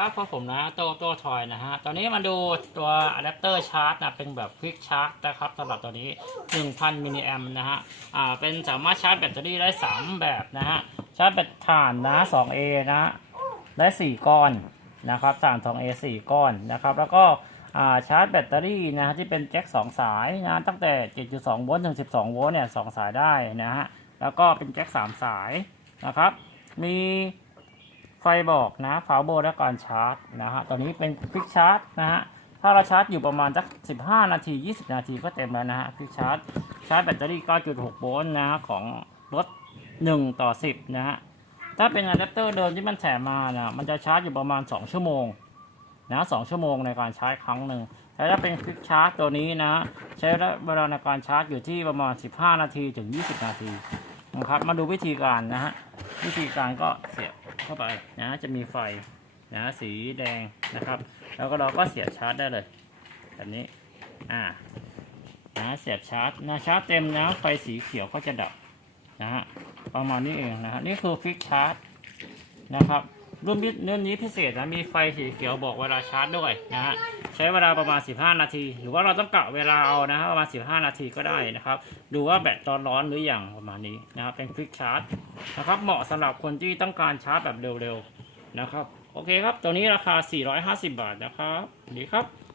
ครับพบผมนะโตโตทอยนะฮะ ตอนนี้มาดูตัวอะแดปเตอร์ชาร์จนะเป็นแบบควิกชาร์จนะครับสำหรับตัวนี้ 1,000 มิลลิแอมนะฮะ อ่า เป็นสามารถชาร์จแบตเตอรี่ได้ 3 แบบนะฮะ ชาร์จแบตถ่านนะ 2A นะได้ 4 ก้อนนะครับถ่าน 2A 4 ก้อนนะครับ แล้วก็อ่าชาร์จแบตเตอรี่นะฮะที่เป็นแจ็ค2 สายนะตั้งแต่ 7.2 โวลต์ถึง 12 โวลต์เนี่ย2สายได้นะฮะ แล้วก็เป็นแจ็ค3 สายนะครับ มี ไฟบอกนะฟาโบและการชาร์จนะฮะตอนนี้เป็นควิกชาร์จนะฮะถ้าเราชาร์จอยู่ประมาณสัก 15 นาที 20 นาทีก็เต็มแล้วนะฮะควิกชาร์จชาร์จแบตเตอรี่ 9.6 โวลต์นะฮะของรถ 1 ต่อ 10 นะฮะถ้าเป็นอะแดปเตอร์เดิมที่มันแถมมานะมันจะชาร์จอยู่ประมาณ 2 ชั่วโมงนะ2ชั่วโมงในการชาร์จครั้งหนึ่งแต่ถ้าเป็นควิกชาร์จตัวนี้นะใช้เวลาในการชาร์จอยู่ที่ประมาณ 15 นาทีถึง 20 นาทีนะครับมาดูวิธีการนะฮะวิธีการก็เสียบ เข้าไปนะจะมีไฟนะสีแดงนะครับ แล้วก็เราก็เสียบชาร์จได้เลย แบบนี้อ่านะเสียบชาร์จนะชาร์จเต็มนะไฟสีเขียวก็จะดับนะฮะประมาณนี้เองนะฮะนี่คือฟิกชาร์จนะครับ รุ่นนี้รุ่นนี้พิเศษนะมีไฟสีเขียวบอกเวลาชาร์จด้วยนะฮะใช้เวลาประมาณ 15 นาที หรือว่าเราต้องกะเวลาเอานะฮะประมาณ 15 นาทีก็ได้นะครับ ดูว่าแบตตอนร้อนหรืออยังประมาณนี้นะครับเป็นคลิกชาร์จนะครับเหมาะสำหรับคนที่ต้องการชาร์จแบบเร็วๆนะครับโอเคครับตัวนี้ราคา 450 บาทนะครับดีครับ